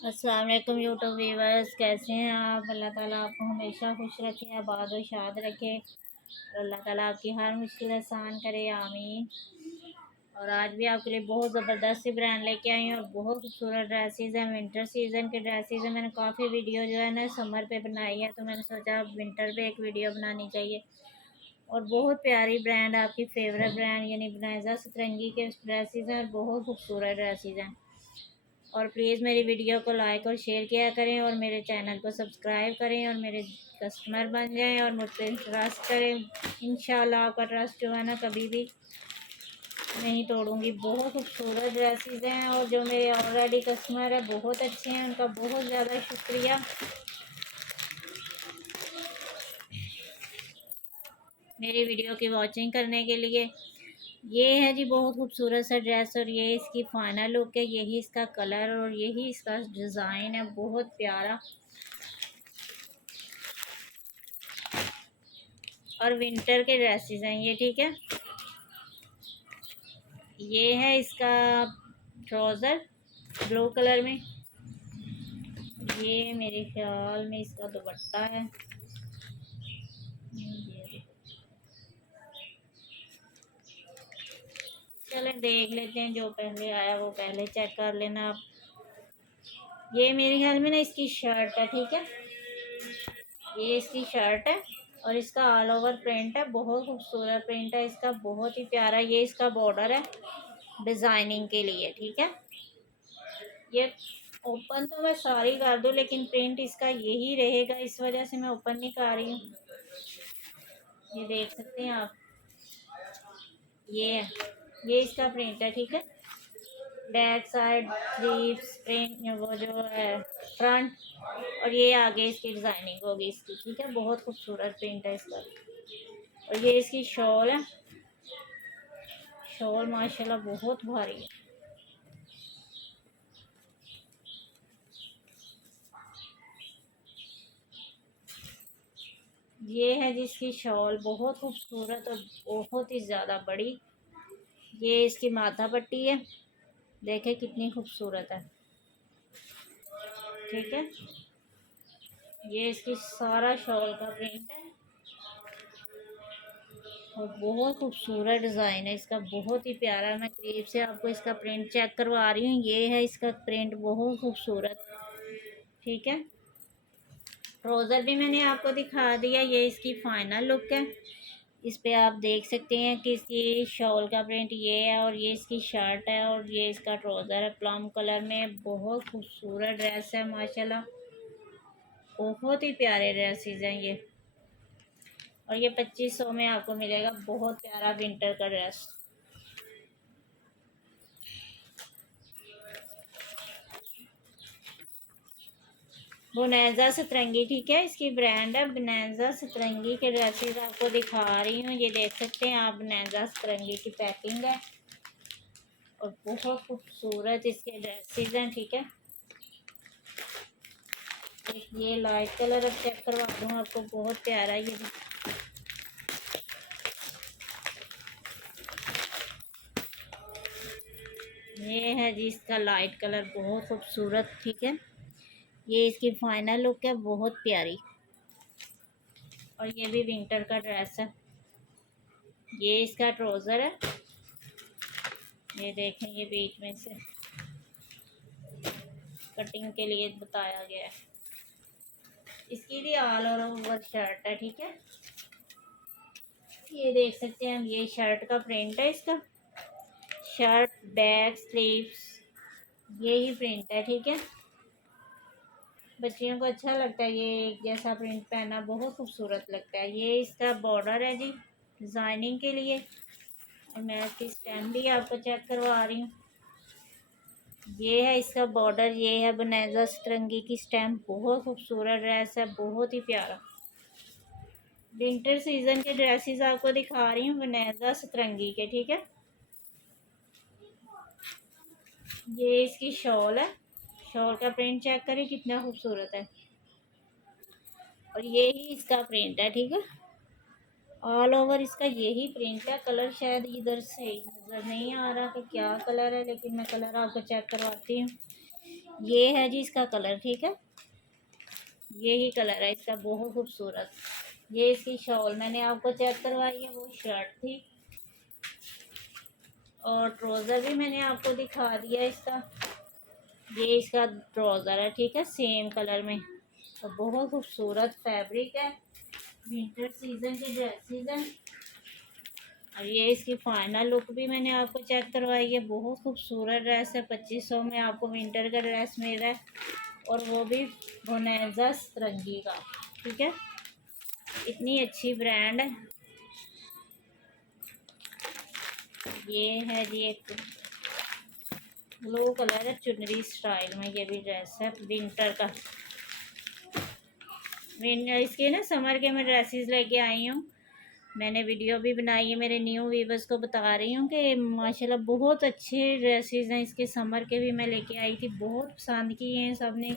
अस्सलाम वालेकुम YouTube viewers, कैसे हैं आप। अल्लाह ताला आपको हमेशा खुश रखे, आबाद और शाद रखे और अल्लाह ताला आपकी हर मुश्किल आसान करे, आमीन। और आज भी आपके लिए बहुत ज़बरदस्त सी ब्रांड लेके आई हूँ और बहुत खूबसूरत ड्रेसेस हैं। विंटर सीज़न के ड्रेसेस हैं। मैंने काफ़ी वीडियो जो है ना समर पे बनाई है, तो मैंने सोचा विंटर पे एक वीडियो बनानी चाहिए। और बहुत प्यारी ब्रांड, आपकी फेवरेट ब्रांड यानी बनाजा सतरंगी के ड्रेसेस हैं और बहुत खूबसूरत ड्रेसेस हैं। और प्लीज़ मेरी वीडियो को लाइक और शेयर किया करें और मेरे चैनल को सब्सक्राइब करें और मेरे कस्टमर बन जाएं और मुझ पर ट्रस्ट करें। इंशाल्लाह आपका ट्रस्ट जो है ना कभी भी नहीं तोड़ूंगी। बहुत खूबसूरत ड्रेसेस हैं और जो मेरे ऑलरेडी कस्टमर है बहुत अच्छे हैं, उनका बहुत ज़्यादा शुक्रिया मेरी वीडियो की वॉचिंग करने के लिए। ये है जी बहुत खूबसूरत सा ड्रेस और ये इसकी फाइनल लुक है। यही इसका कलर और यही इसका डिज़ाइन है, बहुत प्यारा और विंटर के ड्रेसेस हैं ये, ठीक है। ये है इसका ट्राउज़र ब्लू कलर में। ये मेरे ख्याल में इसका दुपट्टा है। चलें देख लेते हैं, जो पहले आया वो पहले चेक कर लेना आप। ये मेरे ख्याल में ना इसकी शर्ट है, ठीक है। ये इसकी शर्ट है और इसका ऑल ओवर प्रिंट है, बहुत खूबसूरत प्रिंट है इसका, बहुत ही प्यारा। ये इसका बॉर्डर है डिज़ाइनिंग के लिए, ठीक है। ये ओपन तो मैं सारी कर दूँ लेकिन प्रिंट इसका यही रहेगा, इस वजह से मैं ओपन नहीं कर रही हूँ। ये देख सकते हैं आप, ये इसका प्रिंट है, ठीक है। बैक साइड स्लीव्स प्रिंट वो जो है फ्रंट, और ये आगे इसकी डिज़ाइनिंग होगी इसकी, ठीक है। बहुत खूबसूरत प्रिंट है इसका। और ये इसकी शॉल है, शॉल माशाल्लाह बहुत भारी है। ये है जिसकी शॉल बहुत खूबसूरत और बहुत ही ज़्यादा बड़ी। ये इसकी माथा पट्टी है, देखें कितनी खूबसूरत है, ठीक है। ये इसकी सारा शॉल का प्रिंट है और बहुत खूबसूरत डिज़ाइन है इसका, बहुत ही प्यारा। मैं करीब से आपको इसका प्रिंट चेक करवा रही हूँ। ये है इसका प्रिंट, बहुत खूबसूरत, ठीक है। ट्राउज़र भी मैंने आपको दिखा दिया। ये इसकी फाइनल लुक है। इस पे आप देख सकते हैं कि इसकी शॉल का प्रिंट ये है और ये इसकी शर्ट है और ये इसका ट्राउज़र है प्लम कलर में। बहुत खूबसूरत ड्रेस है माशाल्लाह, बहुत ही प्यारे ड्रेसेस हैं ये। और ये 2500 में आपको मिलेगा, बहुत प्यारा विंटर का ड्रेस। बुनैजा सतरंगी, ठीक है, इसकी ब्रांड है बुनैजा सतरंगी के ड्रेसेस आपको दिखा रही हूँ। ये देख सकते हैं आप, बुनैजा सतरंगी की पैकिंग है और बहुत खूबसूरत इसके ड्रेसेस हैं, ठीक है। एक ये लाइट कलर अब चेक करवा दूँ आपको, बहुत प्यारा ये है जी इसका लाइट कलर, बहुत खूबसूरत, ठीक है। ये इसकी फाइनल लुक है, बहुत प्यारी। और ये भी विंटर का ड्रेस है। ये इसका ट्राउज़र है, ये देखें, ये बीच में से कटिंग के लिए बताया गया है। इसकी भी ऑल ओवर शर्ट है, ठीक है। ये देख सकते हैं हम, ये शर्ट का प्रिंट है इसका, शर्ट बैक स्लीव्स यही प्रिंट है, ठीक है। बच्चियों को अच्छा लगता है ये एक जैसा प्रिंट पहना, बहुत खूबसूरत लगता है। ये इसका बॉर्डर है जी डिज़ाइनिंग के लिए और मैं इसकी स्टैम्प भी आपको चेक करवा रही हूँ। ये है इसका बॉर्डर, ये है बुनैजा सतरंगी की स्टैम्प। बहुत खूबसूरत ड्रेस है, बहुत ही प्यारा। विंटर सीजन के ड्रेसेस आपको दिखा रही हूँ बुनैजा सतरंगी के, ठीक है। ये इसकी शॉल है, शॉल का प्रिंट चेक करें कितना खूबसूरत है और ये ही इसका प्रिंट है, ठीक है। ऑल ओवर इसका यही प्रिंट है। कलर शायद इधर से नज़र नहीं आ रहा कि क्या कलर है, लेकिन मैं कलर आपको चेक करवाती हूँ। ये है जी इसका कलर, ठीक है, ये ही कलर है इसका, बहुत खूबसूरत। ये इसकी शॉल मैंने आपको चेक करवाई है, वो शर्ट थी। और ट्राउज़र भी मैंने आपको दिखा दिया इसका, ये इसका ट्राउज़र है, ठीक है, सेम कलर में। तो बहुत खूबसूरत फैब्रिक है, विंटर सीजन की ड्रेसेस हैं। और ये इसकी फाइनल लुक भी मैंने आपको चेक करवाई है, बहुत खूबसूरत ड्रेस है। 2500 में आपको विंटर का ड्रेस मिल रहा है, और वो भी बोनेजा रंगी का, ठीक है, इतनी अच्छी ब्रांड है। ये है जी एक ब्लू कलर है चुनरी स्टाइल में, ये भी ड्रेस है विंटर का। इसके ना समर के मैं ड्रेसेस लेके आई हूँ, मैंने वीडियो भी बनाई है, मेरे न्यू व्यूवर्स को बता रही हूँ कि माशाल्लाह बहुत अच्छे ड्रेसेस हैं इसके, समर के भी मैं लेके आई थी, बहुत पसंद किए हैं सब ने,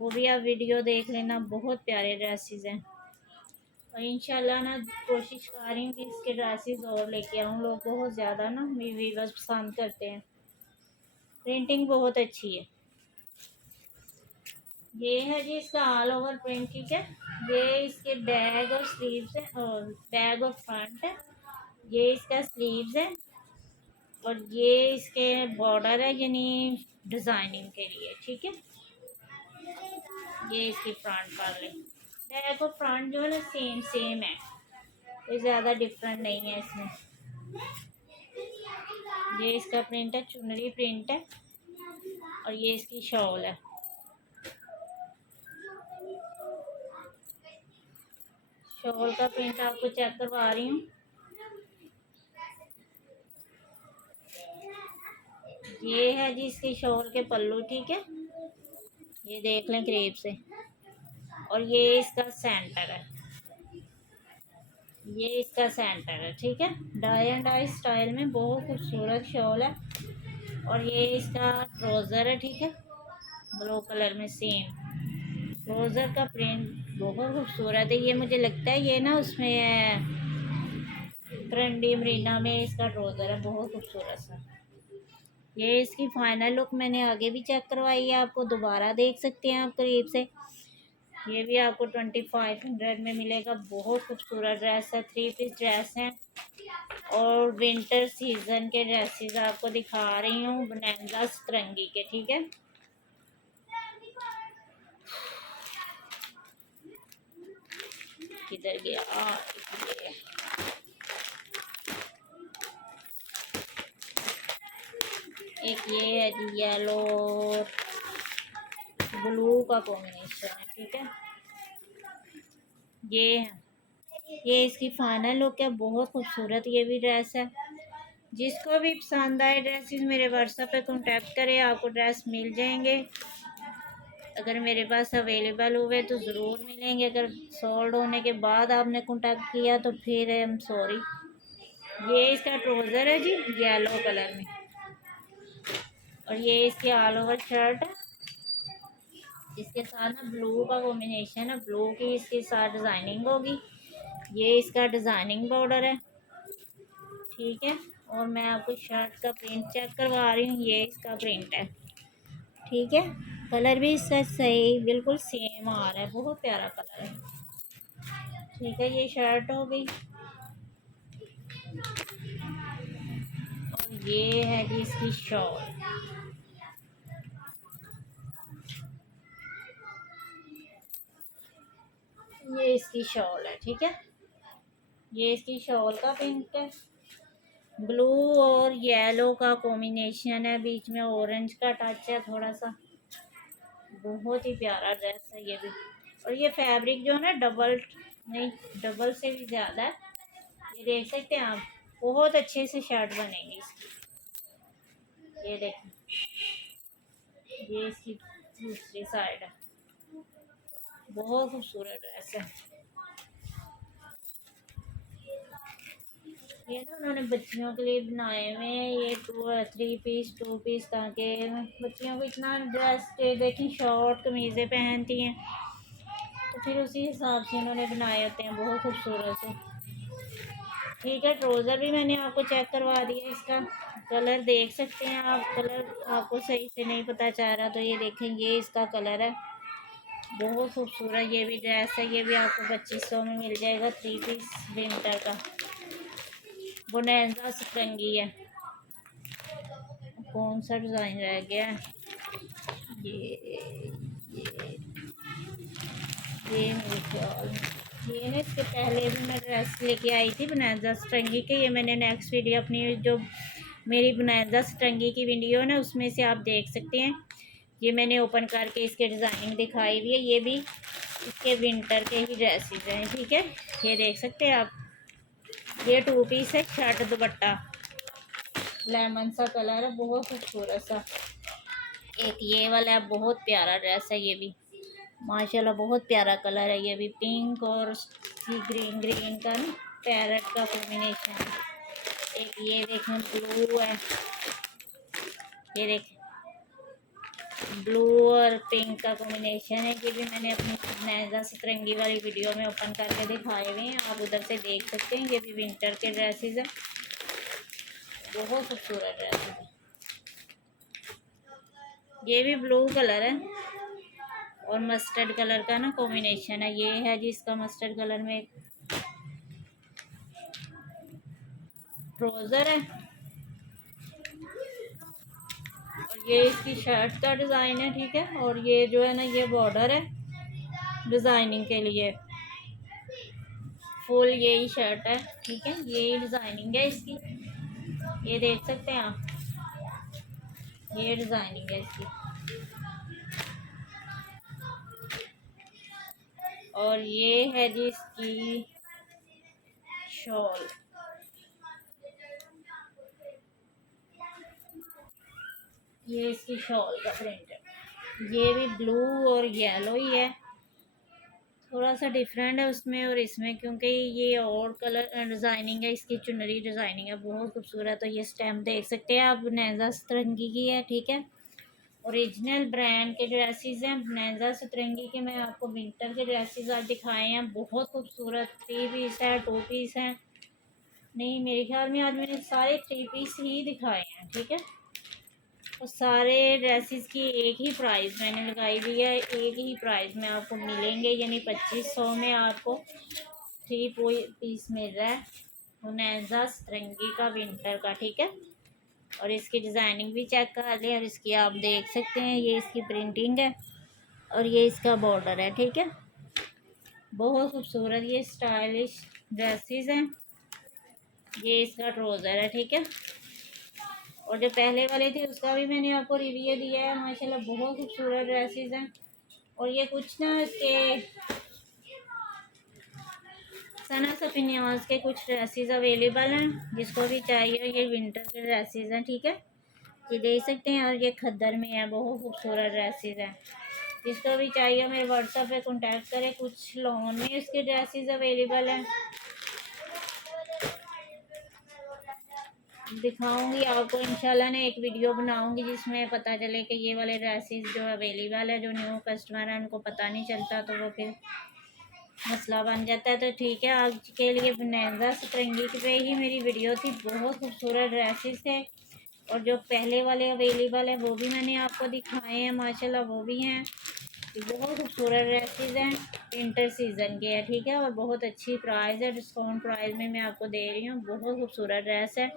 वो भी आप वीडियो देख लेना, बहुत प्यारे ड्रेसेस हैं। और इंशाल्लाह ना कोशिश कर रही हूँ कि इसके ड्रेसेस और लेके आऊँ, लोग बहुत ज़्यादा ना मेरे व्यूवर्स पसंद करते हैं, प्रिंटिंग बहुत अच्छी है। ये है जी इसका ऑल ओवर प्रिंट, ठीक है, ये इसके बैग और स्लीव्स है, और बैग और फ्रंट है, ये इसका स्लीव्स है, और ये इसके बॉर्डर है यानी डिज़ाइनिंग के लिए, ठीक है। ये इसकी फ्रंट पार्ट है, बैक और फ्रंट जो है ना सेम सेम है, कोई ज़्यादा डिफरेंट नहीं है इसमें। ये इसका प्रिंट है, चुनरी प्रिंट है, और ये इसकी शॉल है। शॉल का प्रिंट आपको चेक करवा रही हूँ, ये है जी इसकी शॉल के पल्लू, ठीक है, ये देख लें करीब से। और ये इसका सेंटर है, ये इसका सेंटर है, ठीक है, डाई एंड डाई स्टाइल में बहुत खूबसूरत शॉल है। और ये इसका ट्राउज़र है, ठीक है, ब्लू कलर में सेम ट्राउज़र का प्रिंट बहुत खूबसूरत है। ये मुझे लगता है ये ना उसमें ट्रेंडी मरीना में इसका ट्राउज़र है, बहुत खूबसूरत सा। ये इसकी फाइनल लुक मैंने आगे भी चेक करवाई है, आपको दोबारा देख सकते हैं आप करीब से। ये भी आपको 2500 में मिलेगा, बहुत खूबसूरत ड्रेस है, 3 पीस ड्रेस है। और विंटर सीजन के ड्रेसेस आपको दिखा रही हूँ, बोनेजा सतरंगी के, ठीक है। किधर गया, एक ये है जी येलो ब्लू का कॉम्बिनेशन है, ठीक है, ये है, ये इसकी फाइनल लुक है, बहुत खूबसूरत ये भी ड्रेस है। जिसको भी पसंद आए ड्रेसेस मेरे व्हाट्सएप पे कांटेक्ट करें, आपको ड्रेस मिल जाएंगे। अगर मेरे पास अवेलेबल हुए तो ज़रूर मिलेंगे, अगर सोल्ड होने के बाद आपने कांटेक्ट किया तो फिर आई एम सॉरी। ये इसका ट्राउज़र है जी येलो कलर में, और ये इसकी ऑल ओवर शर्ट है, इसके साथ ना ब्लू का कॉम्बिनेशन है, ब्लू की इसके साथ डिज़ाइनिंग होगी। ये इसका डिज़ाइनिंग बॉर्डर है, ठीक है। और मैं आपको शर्ट का प्रिंट चेक करवा रही हूँ, ये इसका प्रिंट है, ठीक है, कलर भी इसका सही बिल्कुल सेम आ रहा है, बहुत प्यारा कलर है, ठीक है। ये शर्ट हो गई, और ये है जी इसकी शॉल, ये इसकी शॉल है, ठीक है, ये इसकी शॉल का प्रिंट है, ब्लू और येलो का कॉम्बिनेशन है, बीच में ऑरेंज का टच है थोड़ा सा, बहुत ही प्यारा ड्रेस है ये भी। और ये फैब्रिक जो है ना डबल नहीं, डबल से भी ज़्यादा है, ये देख सकते हैं आप, बहुत अच्छे से शर्ट बनेगी इसकी। ये देखें, ये इसकी दूसरी साइड है, बहुत खूबसूरत ड्रेस है। ये ना उन्होंने बच्चियों के लिए बनाए हुए हैं, ये 3 पीस 2 पीस, ताकि बच्चियों को इतना ड्रेस के देखें शॉर्ट कमीज़ें पहनती हैं, तो फिर उसी हिसाब से इन्होंने बनाए होते हैं, बहुत खूबसूरत से, ठीक है। ट्राउज़र भी मैंने आपको चेक करवा दिया इसका, कलर देख सकते हैं आप। कलर आपको सही से नहीं पता चल रहा तो ये देखें, ये इसका कलर है, बहुत खूबसूरत। ये भी ड्रेस है, ये भी आपको 2500 में मिल जाएगा। 3 पीस विंटर का बोनेंजा सतरंगी है। कौन सा डिज़ाइन रह गया है? ये ये ये मेरे ख्याल में ये ना, इसके पहले भी मैं ड्रेस लेके आई थी बोनेंजा सतरंगी के। ये मैंने नेक्स्ट वीडियो अपनी जो मेरी बोनेंजा सतरंगी की वीडियो है ना, उसमें से आप देख सकते हैं। ये मैंने ओपन करके इसके डिज़ाइनिंग दिखाई हुई है। ये भी इसके विंटर के ही ड्रेसेस हैं, ठीक है। ये देख सकते हैं आप, ये 2 पीस है, शर्ट दुपट्टा, लेमन सा कलर है, बहुत खूबसूरत सा। एक ये वाला है, बहुत प्यारा ड्रेस है ये भी, माशाल्लाह बहुत प्यारा कलर है। ये भी पिंक और सी ग्रीन ग्रीन का ना, पैरेट का कॉम्बिनेशन है। एक ये देखें ब्लू है, ये देखें ब्लू और पिंक का कॉम्बिनेशन है। ये भी मैंने अपनी बोनेंजा सतरंगी वाली वीडियो में ओपन करके दिखाए हुए हैं, आप उधर से देख सकते हैं। ये भी विंटर के ड्रेसेस हैं, बहुत खूबसूरत ड्रेसेस है। ये भी ब्लू कलर है और मस्टर्ड कलर का ना कॉम्बिनेशन है। ये है जी इसका मस्टर्ड कलर में ट्राउज़र है, और ये इसकी शर्ट का डिज़ाइन है, ठीक है। और ये जो है ना, ये बॉर्डर है डिज़ाइनिंग के लिए, फुल यही शर्ट है, ठीक है। यही डिज़ाइनिंग है इसकी, ये देख सकते हैं आप, ये डिज़ाइनिंग है इसकी। और ये है जी इसकी शॉल, ये इसकी शॉल का प्रिंट है। ये भी ब्लू और येलो ही है, थोड़ा सा डिफरेंट है उसमें और इसमें, क्योंकि ये और कलर डिज़ाइनिंग है। इसकी चुनरी डिज़ाइनिंग है, बहुत खूबसूरत। तो ये स्टैम्प देख सकते हैं आप, बोनेंजा सतरंगी की है, ठीक है। ओरिजिनल ब्रांड के ड्रेसेस हैं बोनेंजा सतरंगी के। मैं आपको विंटर के ड्रेसेस आज दिखाए हैं, बहुत खूबसूरत। 3 पीस है, 2 पीस हैं, नहीं मेरे ख्याल में आज मैंने सारे 3 पीस ही दिखाए हैं, ठीक है। और सारे ड्रेसेस की एक ही प्राइस मैंने लगाई हुई है, एक ही प्राइस में आपको मिलेंगे, यानी 2500 में आपको 3 पीस मिल रहा है बोनेंजा सतरंगी का विंटर का, ठीक है। और इसकी डिज़ाइनिंग भी चेक कर लें, और इसकी आप देख सकते हैं, ये इसकी प्रिंटिंग है और ये इसका बॉर्डर है, ठीक है। बहुत खूबसूरत ये स्टाइलिश ड्रेसेस हैं। ये इसका ट्राउज़र है, ठीक है। और जो पहले वाले थे उसका भी मैंने आपको रिव्यू दिया है, माशाल्लाह बहुत खूबसूरत ड्रेसेस हैं। और ये कुछ ना इसके सना सफिनियाज के कुछ ड्रेसेस अवेलेबल हैं, जिसको भी चाहिए। ये विंटर के ड्रेसेस हैं, ठीक है, ये देख सकते हैं। और ये खद्दर में है, बहुत खूबसूरत ड्रेसेस हैं, जिसको भी चाहिए मेरे व्हाट्सएप पे कांटेक्ट करें। कुछ लॉन में इसके ड्रेसेस अवेलेबल हैं, दिखाऊंगी आपको इंशाल्लाह ने एक वीडियो बनाऊंगी जिसमें पता चले कि ये वाले ड्रेसेस जो अवेलेबल है। जो न्यू कस्टमर है उनको पता नहीं चलता, तो वो फिर मसला बन जाता है। तो ठीक है, आज के लिए बोनेंजा सतरंगी पे ही मेरी वीडियो थी। बहुत खूबसूरत ड्रेसेस थे, और जो पहले वाले अवेलेबल है वो भी मैंने आपको दिखाए हैं, माशाल्लाह वो भी हैं। बहुत खूबसूरत ड्रेसेस हैं, विंटर सीज़न के हैं, ठीक है। और बहुत अच्छी प्राइस है, डिस्काउंट प्राइस में मैं आपको दे रही हूँ। बहुत खूबसूरत ड्रेस है,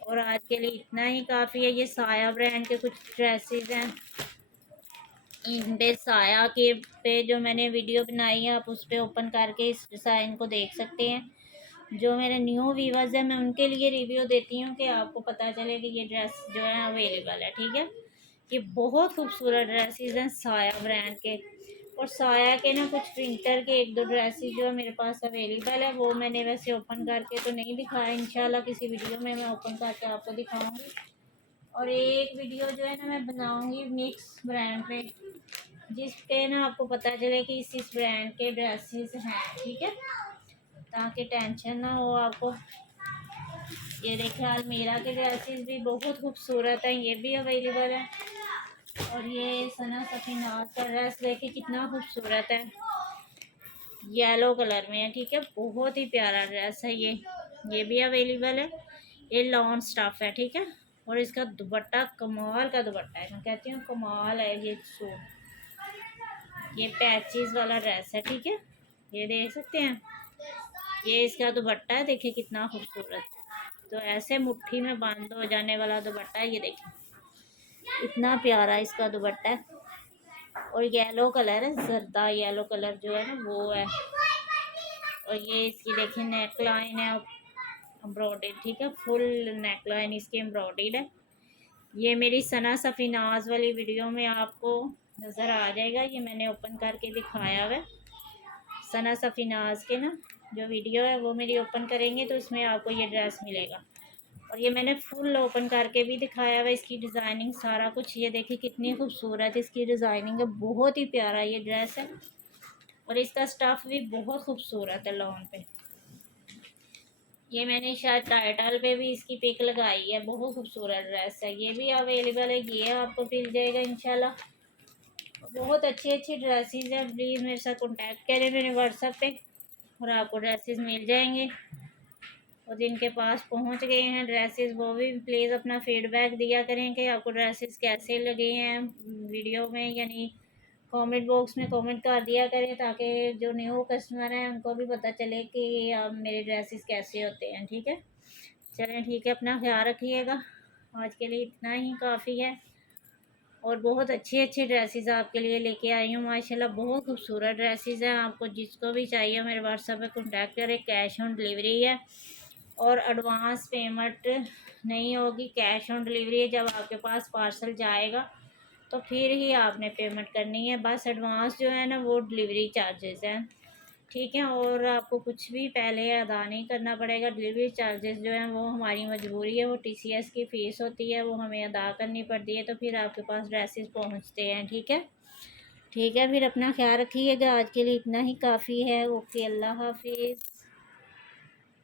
और आज के लिए इतना ही काफ़ी है। ये साया ब्रांड के कुछ ड्रेसेस हैं, इन पे साया के पे जो मैंने वीडियो बनाई है, आप उस पर ओपन करके इस डिज़ाइन को देख सकते हैं। जो मेरे न्यू व्यूवर्स हैं मैं उनके लिए रिव्यू देती हूँ कि आपको पता चले कि ये ड्रेस जो है अवेलेबल है, ठीक है। ये बहुत खूबसूरत ड्रेसेस हैं साया ब्रांड के। और साया के ना कुछ विंटर के 1-2 ड्रेसेस जो मेरे पास अवेलेबल है, वो मैंने वैसे ओपन करके तो नहीं दिखाया, इंशाल्लाह किसी वीडियो में मैं ओपन करके आपको दिखाऊंगी। और एक वीडियो जो है ना मैं बनाऊंगी मिक्स ब्रांड पे, जिसके ना आपको पता चले कि इस ब्रांड के ड्रेसेस हैं, ठीक है, ताकि टेंशन ना हो आपको। ये देखिए अलमीरा के ड्रेसेस भी बहुत खूबसूरत हैं, ये भी अवेलेबल है। और ये सना सफीनाज का ड्रेस देखिए कितना खूबसूरत है, येलो कलर में है, ठीक है, बहुत ही प्यारा ड्रेस है ये भी अवेलेबल है। ये लॉन स्टफ है, ठीक है, और इसका दुपट्टा कमाल का दुपट्टा है, मैं कहती हूँ कमाल है ये सूट। ये पैचेस वाला ड्रेस है, ठीक है, ये देख सकते हैं, ये इसका दुपट्टा है, देखिए कितना खूबसूरत। तो ऐसे मुट्ठी में बंद हो जाने वाला दुपट्टा है, ये देखिए इतना प्यारा इसका दुपट्टा है। और येलो कलर है, जर्दा येलो कलर जो है ना वो है। और ये इसकी देखिए नेक लाइन है एम्ब्रॉयडर्ड, ठीक है, फुल नेक लाइन इसकी एम्ब्रॉयडर्ड है। ये मेरी सना सफ़ीनाज वाली वीडियो में आपको नज़र आ जाएगा, ये मैंने ओपन करके दिखाया हुआ है। सना सफ़ीनाज के ना जो वीडियो है वो मेरी ओपन करेंगे तो उसमें आपको ये ड्रेस मिलेगा। और ये मैंने फुल ओपन करके भी दिखाया हुआ, इसकी डिज़ाइनिंग सारा कुछ। ये देखिए कितनी खूबसूरत इसकी डिज़ाइनिंग है, बहुत ही प्यारा ये ड्रेस है। और इसका स्टफ़ भी बहुत खूबसूरत है लॉन पे। ये मैंने शायद टाइटल पे भी इसकी पिक लगाई है, बहुत खूबसूरत ड्रेस है। ये भी अवेलेबल है, ये आपको मिल जाएगा इंशाल्लाह। बहुत अच्छी अच्छी ड्रेसेस है, प्लीज़ मेरे साथ कांटेक्ट करें मेरे व्हाट्सएप पे और आपको ड्रेसेस मिल जाएंगे। और जिनके पास पहुंच गए हैं ड्रेसेस वो भी प्लीज़ अपना फीडबैक दिया करें कि आपको ड्रेसेस कैसे लगे हैं वीडियो में, यानी कमेंट बॉक्स में कमेंट कर दिया करें ताकि जो न्यू कस्टमर हैं उनको भी पता चले कि मेरे ड्रेसेस कैसे होते हैं, ठीक है। चलें ठीक है, अपना ख्याल रखिएगा, आज के लिए इतना ही काफ़ी है। और बहुत अच्छी अच्छी ड्रेसेस आपके लिए लेके आई हूँ माशाल्लाह, बहुत खूबसूरत ड्रेसेस हैं। आपको जिसको भी चाहिए मेरे व्हाट्सएप पे कांटेक्ट करें, कैश ऑन डिलीवरी है और एडवांस पेमेंट नहीं होगी, कैश ऑन डिलीवरी है। जब आपके पास पार्सल जाएगा तो फिर ही आपने पेमेंट करनी है, बस एडवांस जो है ना वो डिलीवरी चार्जेस हैं, ठीक है। और आपको कुछ भी पहले अदा नहीं करना पड़ेगा, डिलीवरी चार्जेस जो हैं वो हमारी मजबूरी है, वो टीसीएस की फ़ीस होती है, वो हमें अदा करनी पड़ती है, तो फिर आपके पास ड्रेसेस पहुंचते हैं, ठीक है। ठीक है, फिर अपना ख्याल रखिएगा, आज के लिए इतना ही काफ़ी है। ओके, अल्लाह हाफिज़।